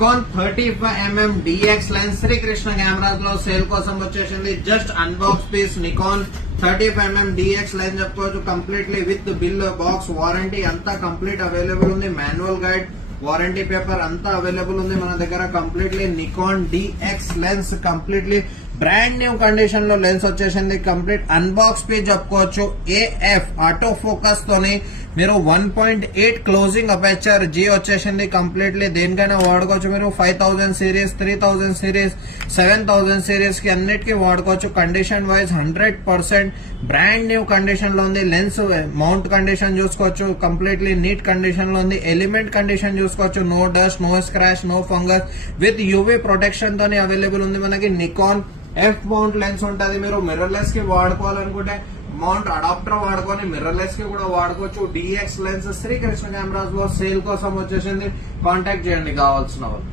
Nikon 35mm DX lens Srikrishna cameras లో sale కోసం వచ్చేసింది. Just unbox piece Nikon 35mm DX lens చెప్పుకోవచ్చు. Completely with bill, box, warranty అంతా complete available ఉంది. Manual guide, warranty paper అంతా available ఉంది మన దగ్గర. Completely Nikon DX lens completely brand new condition లో లెన్స్ వచ్చేసింది. కంప్లీట్ అన్బాక్స్ పీస్ చెప్పుకోవచ్చు. AF ఆటో ఫోకస్ తోని మీరు 1.8 క్లోజింగ్ అపర్చర్ G వచ్చేసింది. కంప్లీట్లీ దేనికైనా వాడుకోవచ్చు. మీరు 5000 సిరీస్, 3000 సిరీస్, 7000 సిరీస్ కి అన్నిటికీ వాడుకోవచ్చు. Condition wise 100% brand new condition లో ఉంది. లెన్స్ మౌంట్ కండిషన్ చూసుకోవచ్చు. కంప్లీట్లీ నీట్ కండిషన్ లో ఉంది. ఎలిమెంట్ కండిషన్ చూసుకోవచ్చు. No dust, no scratch, no fungus, with UV protection తోని అవైలబుల్ ఉంది మనకి. నికాన్ F మౌంట్ లెన్స్ ఉంటుంది. మీరు మిర్రర్లెస్ కి వాడుకోవాలనుకుంటే మౌంట్ అడాప్టర్ వాడుకొని మిర్రర్లెస్ కి కూడా వాడుకోవచ్చు. DX లెన్స్ శ్రీకృష్ణ కెమెరాస్ లో సేల్ కోసం వచ్చేసింది. కాంటాక్ట్ చేయండి కావాల్సిన వాళ్ళు.